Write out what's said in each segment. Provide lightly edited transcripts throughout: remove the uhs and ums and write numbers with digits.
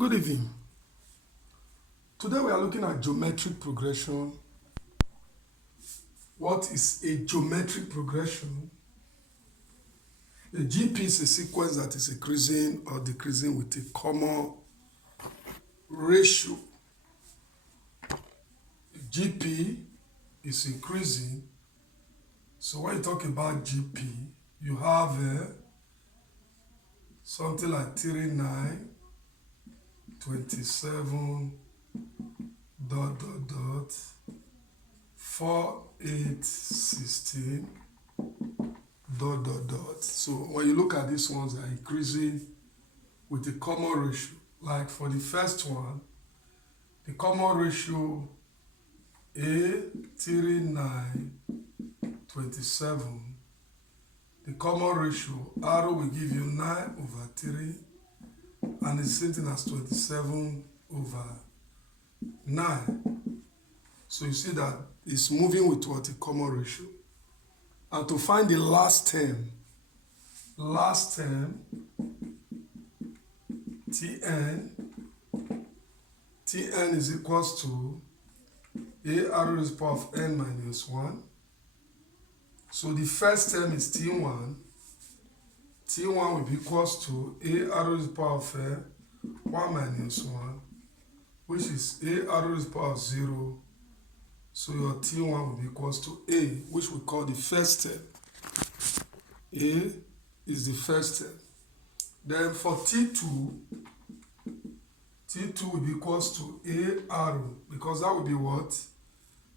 Good evening. Today we are looking at geometric progression. What is a geometric progression? A GP is a sequence that is increasing or decreasing with a common ratio. GP is increasing. So when you talk about GP, you have something like 39, 27, dot, dot, dot, 4, 8, 16, dot, dot, dot. So when you look at these ones, they are increasing with a common ratio. Like for the first one, the common ratio A, 39, 27. The common ratio, arrow will give you 9 over 3, and the same thing as 27 over 9. So you see that it's moving with what a common ratio. And to find the last term, Tn is equals to A arrow raised to the power of n minus 1. So the first term is T1. T1 will be equals to A arrow raised to the power of 1 minus 1, which is A arrow raised to the power of 0. So your T1 will be equals to A, which we call the first term. A is the first term. Then for T2 will be equals to A arrow, because that will be what?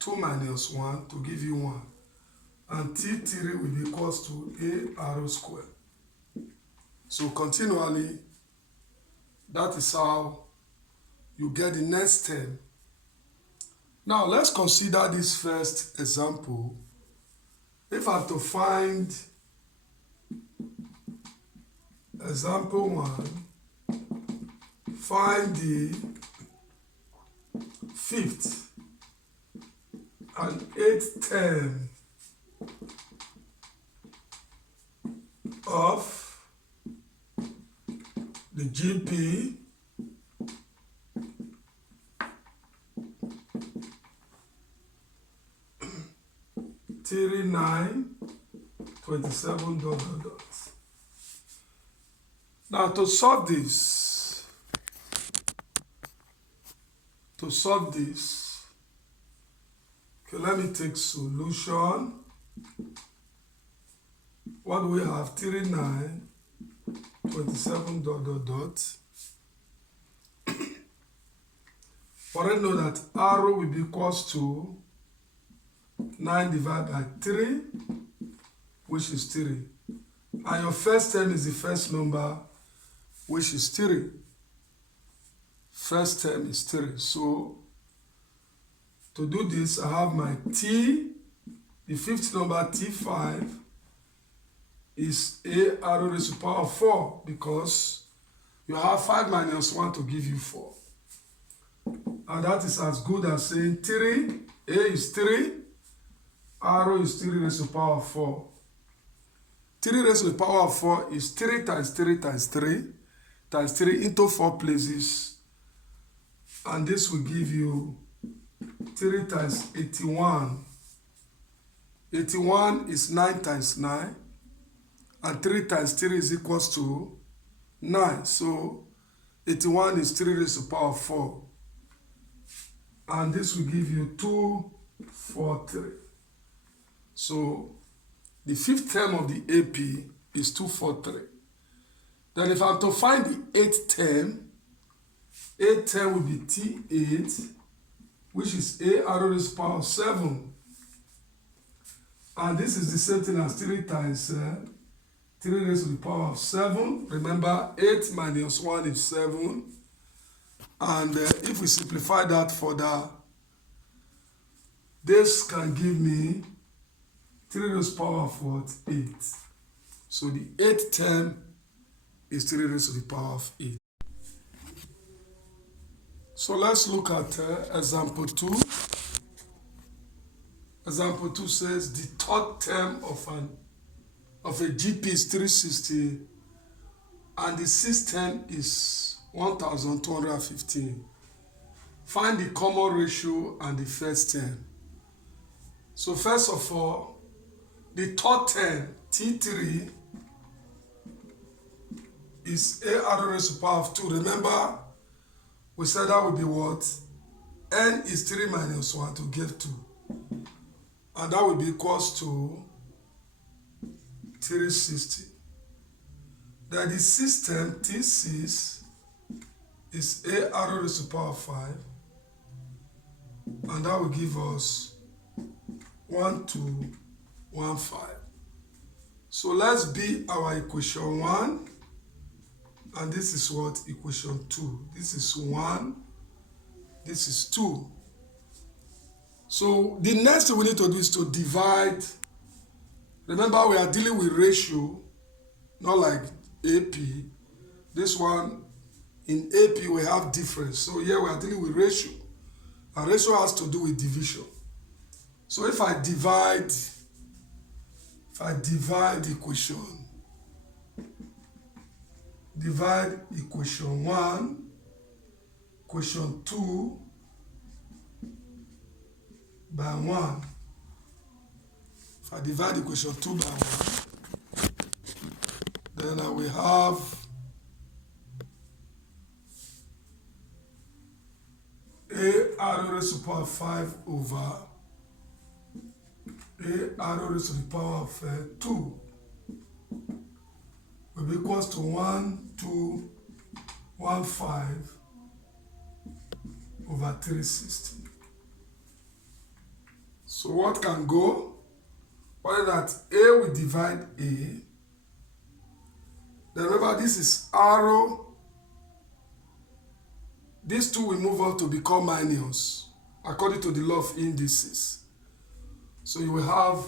2 minus 1 to give you 1. And T3 will be equals to A arrow square. So continually, that is how you get the next term. Now let's consider this first example. If I have to find example 1, find the fifth and eighth term of the GP (39, 27, dot, dot, dot). Now to solve this, okay, let me take solution. What do we have? 39, 27, dot, dot, dot. We already know that arrow will be equals to 9 divided by 3, which is 3. And your first term is the first number, which is 3. First term is 3. So to do this, I have my T, the fifth number, T5, is A arrow raised to the power of 4, because you have 5 minus 1 to give you 4. And that is as good as saying 3, A is 3, arrow is 3 raised to the power of 4. 3 raised to the power of 4 is 3 times 3 times 3 times 3 into 4 places. And this will give you 3 times 81. 81 is 9 times 9. And 3 times 3 is equals to 9. So 81 is 3 raised to the power of 4. And this will give you 243. So the fifth term of the AP is 243. Then if I have to find the eighth term will be T8, which is A arrow raised to the power of 7. And this is the same thing as 3 times 3 raised to the power of 7. Remember, 8 minus 1 is 7. And if we simplify that further, this can give me 3 raised to the power of what? 8. So the eighth term is 3 raised to the power of 8. So let's look at example 2. Example 2 says the third term of a GP is 360 and the sixth term is 1215. Find the common ratio and the first term. So first of all, the third term, T3, is a r raised to the power of 2. Remember, we said that would be what? N is 3 minus 1 to give 2. And that will be equals to 360. Then the system T6 is a r raised to the power of 5. And that will give us 1215. So let's be our equation 1. And this is what? Equation 2. This is 1. This is 2. So the next thing we need to do is to divide. Remember, we are dealing with ratio, not like AP. This one, in AP, we have difference. So here we are dealing with ratio. And ratio has to do with division. So if I divide equation 1, equation 2 by 1. If I divide equation 2 by 1, then I will have a r raised to the power of 5 over a r raised to the power of 2 will be equals to 1215 over 360. So what can go? What is that? A will divide A. Then remember, this is arrow. These two will move on to become minus according to the law of indices. So you will have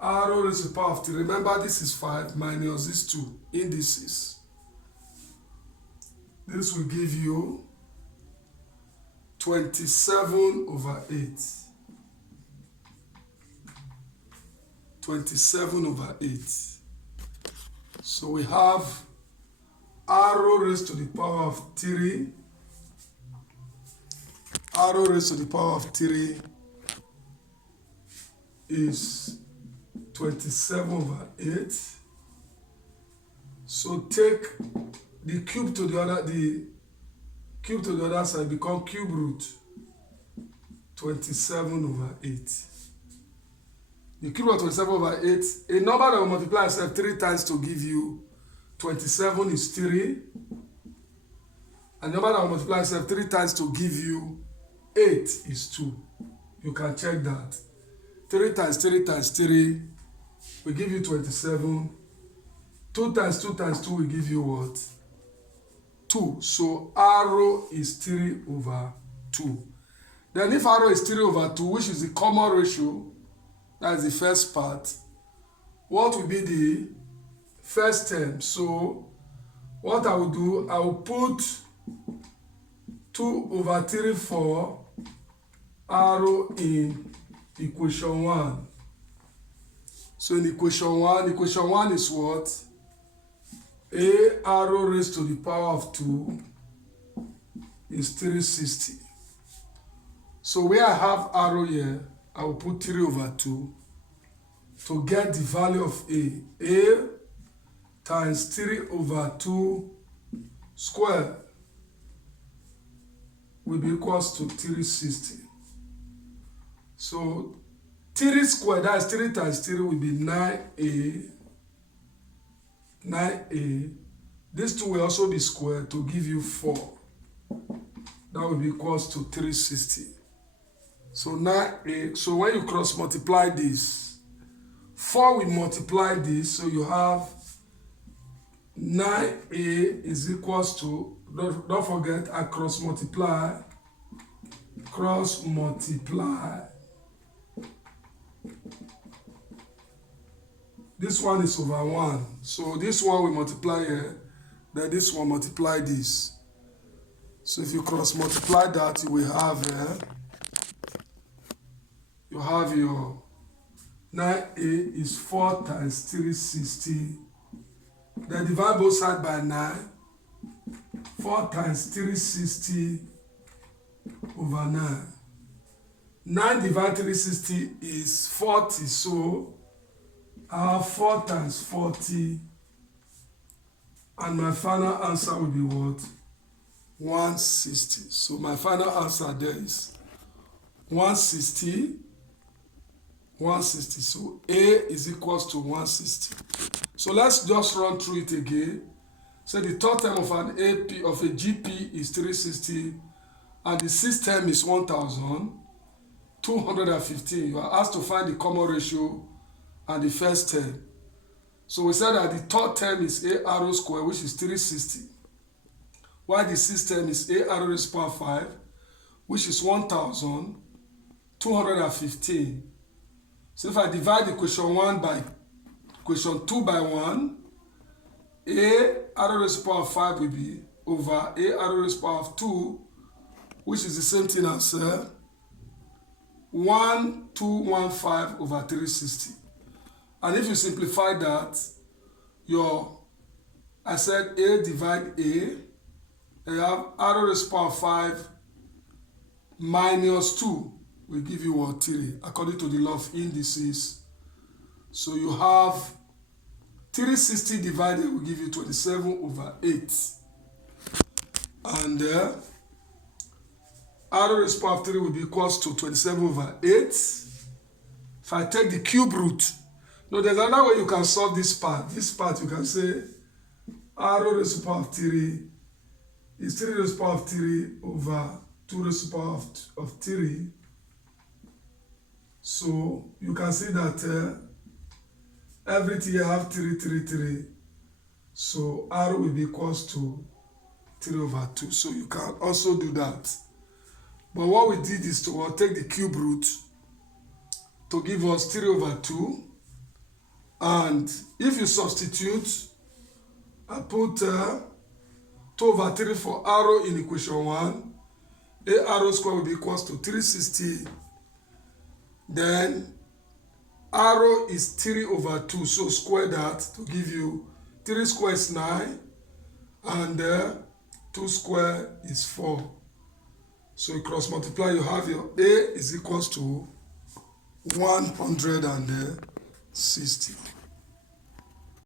r raised to the power of 3. Remember, this is 5 minus these two indices. This will give you 27 over 8. 27 over 8. So we have r raised to the power of 3. R raised to the power of 3 is 27 over 8. So take the cube to the other side, become cube root 27 over 8. The cube of 27 over 8, a number that will multiply itself 3 times to give you 27 is 3. A number that will multiply itself 3 times to give you 8 is 2. You can check that. 3 times 3 times 3 will give you 27. 2 times 2 times 2 will give you what? 2. So r is 3 over 2. Then if r is 3 over 2, which is the common ratio, that is the first part, what will be the first term? So what I will do, I will put 2 over 3 for r in equation 1. So in equation 1 is what? A r raised to the power of 2 is 360. So where I have r here, I will put 3 over 2 to get the value of A. A times 3 over 2 square will be equals to 360. So 3 squared, that is 3 times 3 will be 9A. 9A. These two will also be squared to give you 4. That will be equals to 360. So 9A. So when you cross multiply this, 4 will multiply this. So you have 9A is equals to, don't forget, I cross multiply. This one is over 1. So this one will multiply here. Then this one multiply this. So if you cross multiply that, you will have you have your 9A is 4 times 360. Then divide both sides by 9. 4 times 360 over 9. 9 divided 360 is 40, so I have 4 times 40, and my final answer will be what? 160. So my final answer there is 160. 160. So A is equals to 160. So let's just run through it again. So the third term of an AP of a GP is 360, and the sixth term is 1215. You are asked to find the common ratio and the first term. So we said that the third term is A r square, which is 360, while the sixth term is A r raised to power 5, which is 1215. So if I divide the equation 2 by 1, A r raised to power 5 will be over A r raised to power 2, which is the same thing as 1215 over 360. And if you simplify that, I said A divide A, you have r raised to power 5 minus 2 will give you what? 3, according to the law of indices. So you have 360 divided will give you 27 over 8. And r raised to power 3 will be equals to 27 over 8. If I take the cube root, no, there's another way you can solve this part. This part you can say r raised to power 3 is 3 raised to power 3 over 2 raised to power of 3. So you can see that everything you have 3, 3, 3. So r will be equals to 3 over 2. So you can also do that. But what we did is to take the cube root to give us 3 over 2. And if you substitute, I put 2 over 3 for r in equation 1. A r square will be equals to 360. Then r is 3 over 2. So square that to give you 3 square is 9. And 2 square is 4. So you cross multiply, you have your A is equals to 160.